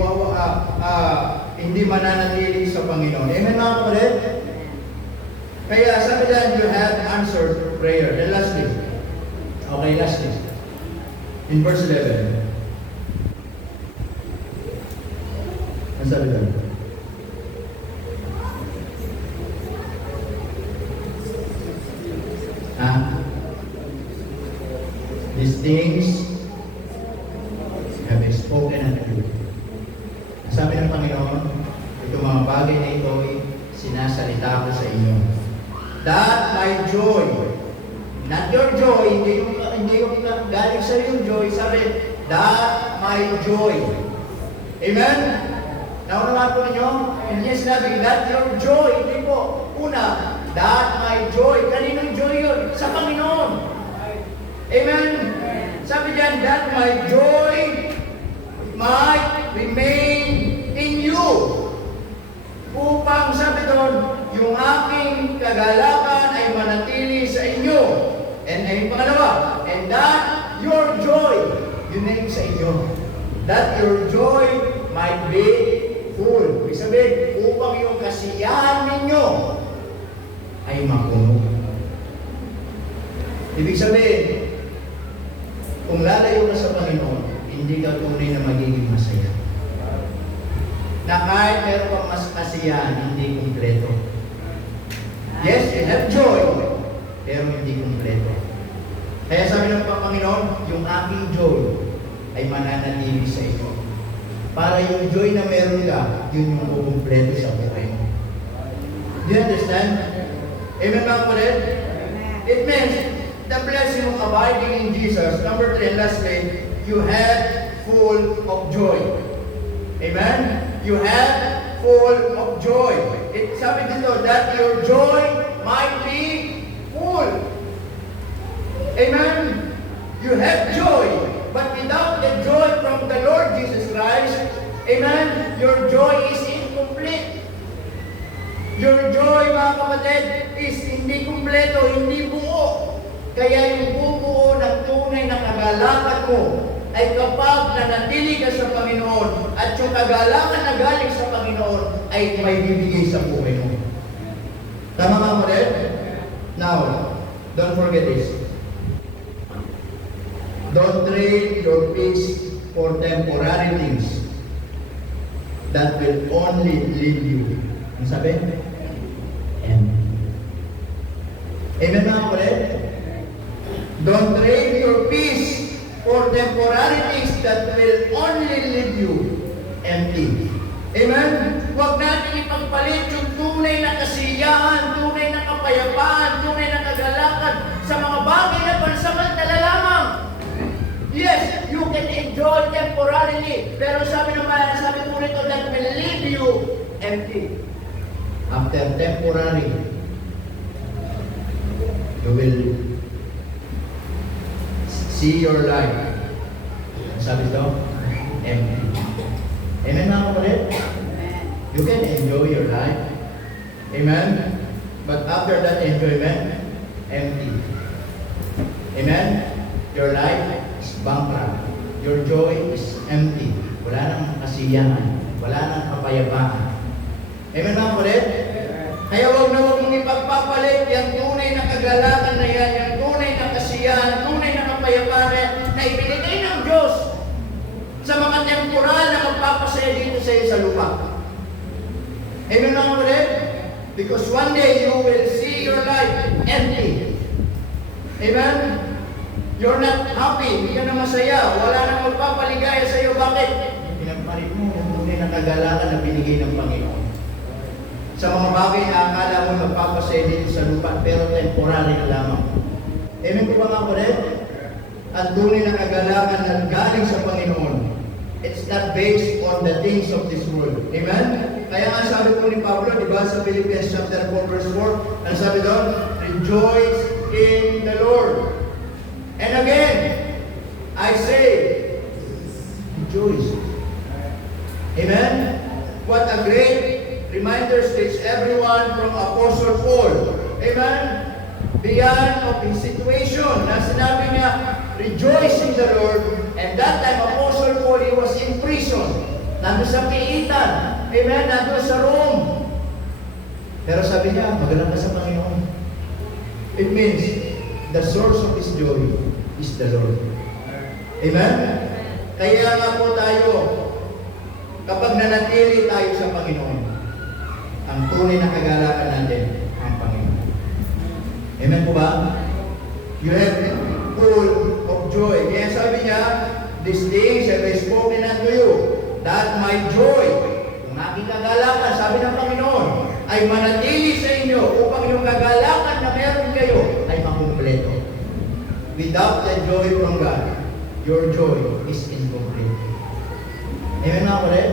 hindi mananatili sa Panginoon. Amen mga kapatid? Kaya sabi dyan, you have answered prayer. And lastly, okay, lastly, in verse 11, ang sabi dyan? These things have been spoken unto you. Ang sabi ng Panginoon, itong mga bagay na ito ay sinasalita ko sa inyo. That my joy, not your joy, hindi yung galing sa yung joy, sabi, that my joy. Amen? Naunawan po ninyo? Hindi sinabi, that your joy. Hindi po. Una, that my joy. Kaninong joy yun? Sa Panginoon. Amen? Sabi diyan, that my joy might remain in you. Upang, sabi doon, yung aking kagalakan ay manatili sa inyo. And yung pangalawa, and that your joy, yun na yung sa inyo. That your joy might be full. Ibig sabihin, upang yung kasiyahan ninyo ay mapuno. Ibig sabihin, kung lalayo ka sa Panginoon, hindi ka tunay na magiging masaya. Na kahit meron kang mas kasiyahan, hindi kumpleto. Yes, you have joy, pero hindi kumpleto. Kaya sabi ng Panginoon, yung aking joy ay mananatili sa inyo. Para yung joy na meron ka, yun yung kumpleto sa buhay mo. Do you understand? Amen mga kapatid? It means the blessing of abiding in Jesus. Number 3, and lastly, you have full of joy. Amen? You have full of joy. It sabi dito that your joy might be full. Amen? You have joy, but without the joy from the Lord Jesus Christ, amen, your joy is incomplete. Your joy, mga kapatid, is hindi kumpleto, hindi buo. Kaya yung bubuo ng tunay na kagalakan mo ay kapag nanatili ka sa Panginoon at yung kagalakan na galing sa Panginoon ay may bibigay sa buhay mo. Tama ka mo rin? Now, don't forget this. Don't trade your peace for temporary things that will only leave you. Ano sabi? Amen mga kapatid? Don't trade your peace for temporary things that will only leave you empty. Amen? Huwag natin ipagpalit yung tunay na kasiyahan, tunay na kapayapaan, tunay na kagalakan sa mga bagay na pansamantala lamang. Yes, you can enjoy temporarily, pero sabi po nito that will leave you empty. After temporary, you will see your life. Ang sabi ito? Empty. Amen mga kapatid? You can enjoy your life. Amen? But after that enjoyment, empty. Amen? Your life is bankrupt. Your joy is empty. Wala nang kasiyahan. Wala nang kapayapaan. Amen mga kapatid? Kaya huwag na huwag mong ipagpapalit yung tunay na kagalakan na yan, yung tunay na kasiyahan, tunay na kapayapaan na ibinigay ng Diyos sa mga temporal na magpapasaya dito sa iyo sa lupa. Amen mga kapatid? Because one day you will see your life empty. Amen? You're not happy, hindi ka na masaya, wala nang magpapaligaya sa iyo. Bakit? Pinagpalit mo yung tunay na kagalakan na binigay ng Panginoon. Sa mga bagay na akala mo magpapasaya dito sa lupa, pero temporary na lamang. Amen po ba nga po rin? Ang tunay na kagalakan na galing sa Panginoon. It's not based on the things of this world. Amen? Kaya nga sabi po ni Pablo, di ba, sa Philippians chapter 4, verse 4, ang sabi doon, rejoice in the Lord. And again, I say, rejoice. Amen? What a great reminder states everyone from Apostle Paul. Amen? Beyond of his situation, na sinabi niya, rejoice in the Lord. And that time, Apostle Paul, he was in prison. Nandun sa Piitan. Amen? Nandun sa Rome. Pero sabi niya, magalang ka sa Panginoon. It means, the source of his joy is the Lord. Amen? Kaya nga po tayo, kapag nanatili tayo sa Panginoon, ang tunay na kagalakan natin, ang Panginoon. Amen po ba? You have full of joy. Kaya sabi niya, these things have I spoken unto you, that my joy, yung aking kagalakan, sabi ng Panginoon, ay manatili sa inyo upang yung kagalakan na meron kayo ay makumpleto. Without the joy from God, your joy is incomplete. Amen nga po rin?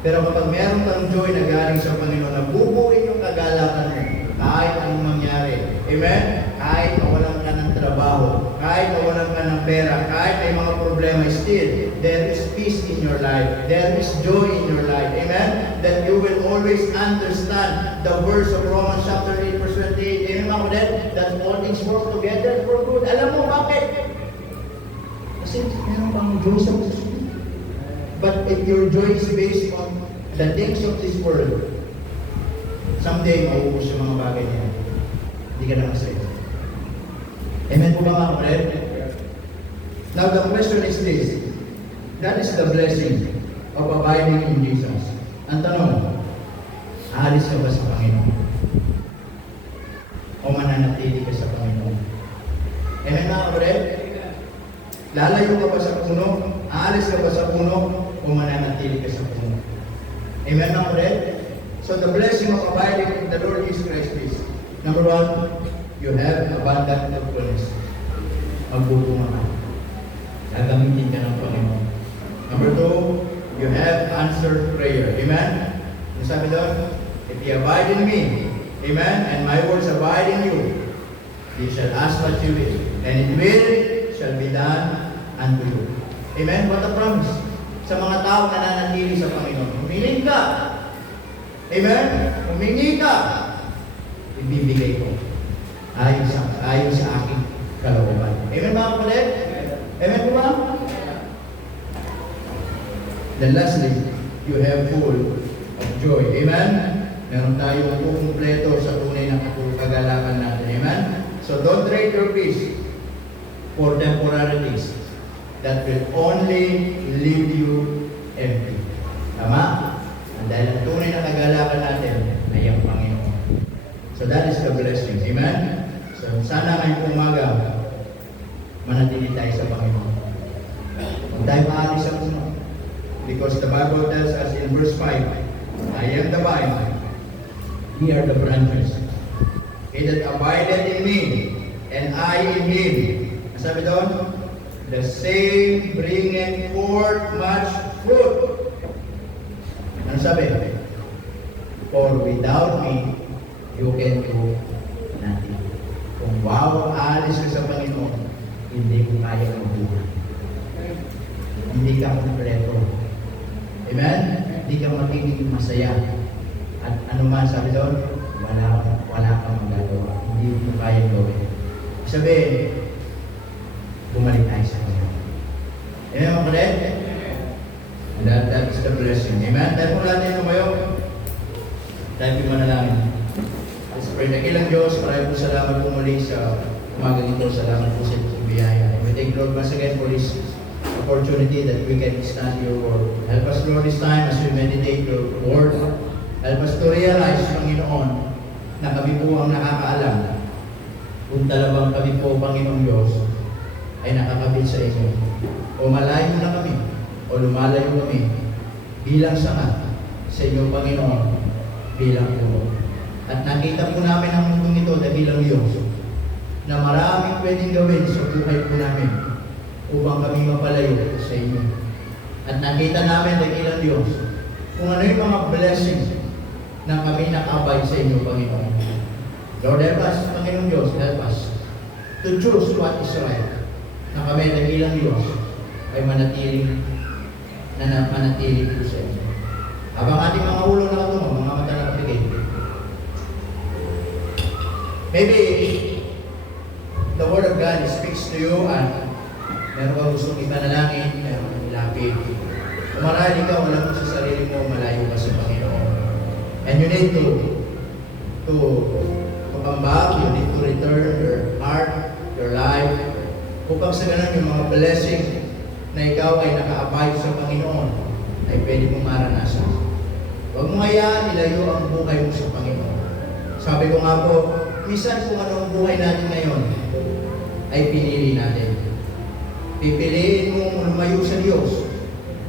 Pero kapag meron kang joy na galing sa Panginoon, nabubuin yung kagalakan mo, kahit anong mangyari. Amen? Kahit mawalan ka ng trabaho, kahit mawalan ka ng pera, kahit may mga problema, still, there is peace in your life. There is joy in your life. Amen? That you will always understand the verse of Romans chapter 8, verse 28. Amen mga kapatid? That all things work together for good. Alam mo bakit? Kasi meron kang joy sa puso. But if your joy is based on the things of this world, someday mauubos yung mga bagay niya. Hindi ka na masaya. Amen po ba mga kapatid? Now the question is this. That is the blessing of abiding in Jesus. Ang tanong, aalis ka ba sa Panginoon? O mananatili ka sa Panginoon? Amen mga kapatid? Lalayo ka ba sa puno? Aalis ka ba sa puno? O mananatili ka sa puno? Amen mga kapatid? So the blessing of abiding in the Lord Jesus Christ is, number one, you have abundant fruitfulness. Magbubunga ka. Gagamitin ka ng Panginoon. Number two, you have answered prayer. Amen? Yung sabi doon, if you abide in me, amen, and my words abide in you, you shall ask what you will, and it will shall be done unto you. Amen? What a promise. Sa mga tao na nananatili sa Panginoon. Humiling ka. Amen? Humingi ka. Ibibigay ko. Ayon sa aking kalooban. Amen mga kapatid? Amen po ba? Then lastly, you have full of joy. Amen? Meron tayong kukumpleto sa tunay na kagalakan natin. Amen? So don't trade your peace for temporary things that will only leave you empty. Tama? Dahil ang tunay na kagalakan natin ay ang Panginoon. So that is the blessing. Amen? So sana ngayong umaga, manatili tayo sa Panginoon. Huwag tayo maalis sa puno. Because the Bible tells us in verse 5, I am the vine, ye are the branches. He that abideth in me, and I in him. Ang sabi doon, the same bringeth forth much fruit. Ano sabi? For without me, you can do nothing. Kung aalis ka sa Panginoon, hindi mo kaya mabuhay. Hindi ka kompleto. Amen? Hindi ka magiging masaya. At ano man sabi doon, wala kang magagawa. Hindi mo kaya gawin. Sabihin, bumalik tayo sa Panginoon. Amen mga kapatid? That is the blessing. Amen? Tayo po natin tumayo. Tayo po manalangin. Let's pray. Nakilang Diyos, maraming po salamat po muli sa umagang ito. Salamat po sa itong biyaya. We thank Lord once again for this opportunity that we can stand your word. Help us, Lord, this time as we meditate your word. Help us to realize, Panginoon, na kami po ang nakakaalam kung talagang kami po, Panginoon Diyos, ay nakakabit sa inyo. O malayo na kami, o lumalayo kami bilang sanga sa inyong Panginoon bilang puno. At nakita po namin ang mundong ito dahilang Diyos na maraming pwedeng gawin sa buhay po namin upang kami mapalayo sa inyo. At nakita namin, dakilang Diyos, kung ano yung mga blessings na kami nakabay sa inyo, Panginoon. Lord, help us, Panginoon Diyos, help us to choose what is right, na kami, dakilang Diyos, ay manatili po sa inyo. Habang ating mga ulo na katungo, mga mata na kapigay, maybe the Word of God speaks to you and meron ka gustong ipanalangin, meron kang ilapit. Kung marahil ikaw, alam mo sa sarili mo, malayo ka sa Panginoon. And you need to come back, you need to return your heart, your life, upang sa ganun yung mga blessing na ikaw ay nakaabay sa Panginoon ay pwede mong maranasan. Huwag mo hayaan ilayo ang buhay mo sa Panginoon. Sabi ko nga po, minsan kung anong buhay natin ngayon ay pinili natin. Pipiliin mo lumayo sa Diyos.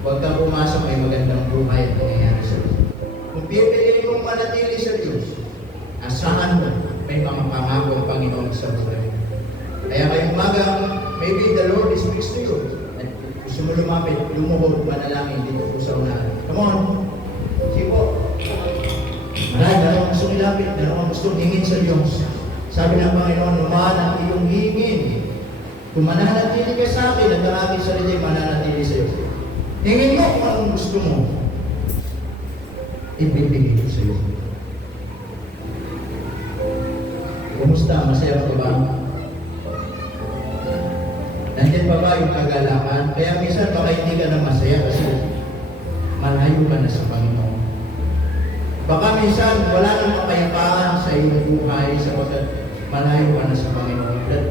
Huwag kang pumasok ay magandang buhay at nangyayari sa Diyos. Kung pipiliin mong manatili sa Diyos, asahan mo may mga pangako ang Panginoon sa buhay. Kaya ngayong umaga, maybe the Lord speaks to you. At gusto mo lumapit, lumuhod, manalangin dito po sa unahan. Come on! Sige po. Marahil, meron gustong ilapit, meron gustong hingin sa Diyos. Sabi ng Panginoon, lumaan ang iyong hingin. Kung mananatili ka sa akin, at ang aking sarili, mananatili sa iyo. Hingin mo kung anong gusto mo. Ibibigay ko sa iyo. Kumusta? Masaya ka ba? Nandiyan pa ba yung kagalakan? Kaya minsan baka hindi ka na masaya kasi malayo ka na sa Panginoon. Baka minsan wala nang kapayapaan sa iyong buhay sapagkat malayo ka na sa Panginoon. That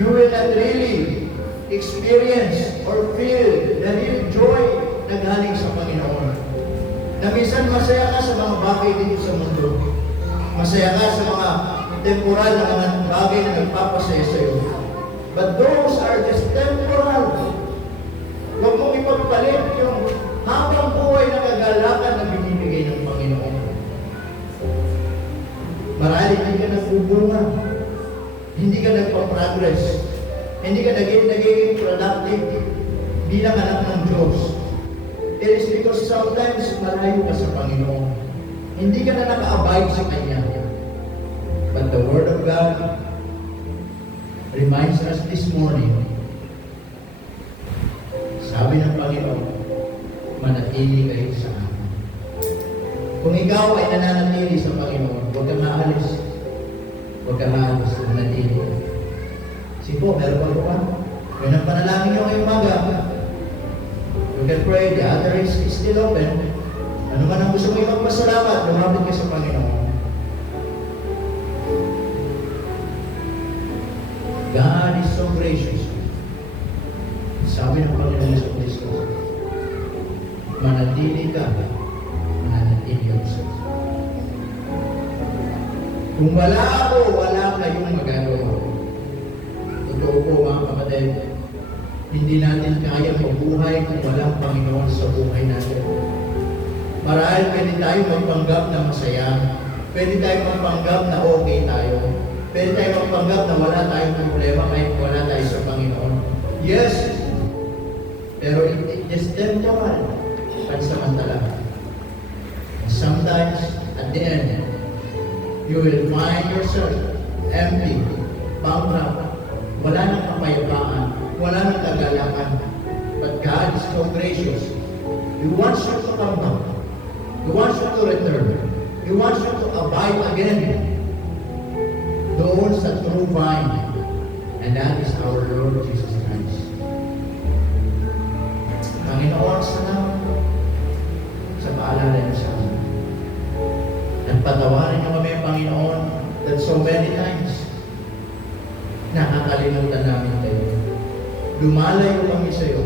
you will not really experience or feel the real joy na galing sa Panginoon. Na minsan masaya ka sa mga bagay dito sa mundo. Masaya ka sa mga temporal na mga bagay na nagpapasaya sa iyo. But those are just temporal. Huwag mong ipagpalit yung habang buhay na kagalakan na binibigay ng Panginoon. Marahil hindi ka nagbubunga. Hindi ka nagpa-progress. Hindi ka naging productive bilang anak ng Diyos. It is because sometimes malayo ka sa Panginoon. Hindi ka na naka-abide sa Kanya. But the Word of God reminds us this morning, sabi ng Panginoon, manatili kayo sa akin. Kung ikaw ay nananatili sa Panginoon, huwag kang maalis. Huwag kang maalis, manatili. Sipo, meron pa ba? Yun ang panalangin nyo ngayong umaga. You can pray, the altar is still open. Ano man ang gusto mo ipagpasalamat, lumapit ka sa Panginoon. God is so gracious. Sabi ng Panginoon sa Kristo, manatili ka, manatili ako sa iyo. Kung wala ako, wala kayong magagawa. Totoo po mga kapatid, hindi natin kaya mabuhay kung walang Panginoon sa buhay natin. Marahil pwede tayo magpanggap na masaya, pwede tayo magpanggap na okay tayo, pwede tayo magpanggap na wala tayong problema kahit wala tayo sa Panginoon. Yes, pero it is temporal, pansamantala. Sometimes, at the end, you will find yourself empty, bankrupt, wala nang kapayapaan, wala nang kagalakan. But God is so gracious. He wants you to come back. He wants you to return. He wants you to abide again doon sa true vine. And that is our Lord Jesus Christ. Panginoon, salamat sa paalala niyo sa amin. At patawarin niyo kami, Panginoon, that so many times nakakalimutan namin kayo. Lumalayo kami sa iyo.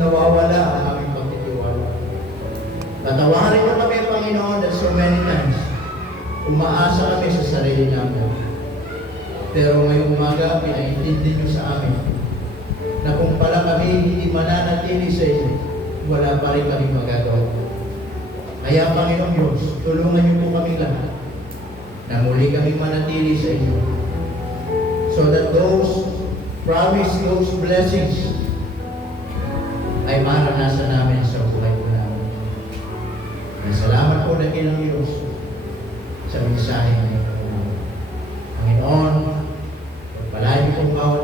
Nawawala ang aming pagtitiwala. Patawarin niyo kami, Panginoon, that so many times umaasa kami sa sarili namin. Pero ngayong umaga, pinaintindi niyo sa amin na kung pala kami hindi mananatili sa inyo, wala pa rin kami magagawa. Kaya, Panginoon Diyos, tulungan niyo po kami lahat na muli kami manatili sa inyo. so that those promise, those blessings ay maranasan namin sa buhay ko namin. Kaya salamat po na ng Diyos sa mensahe na ito. Panginoon, pagpalain po ang bawat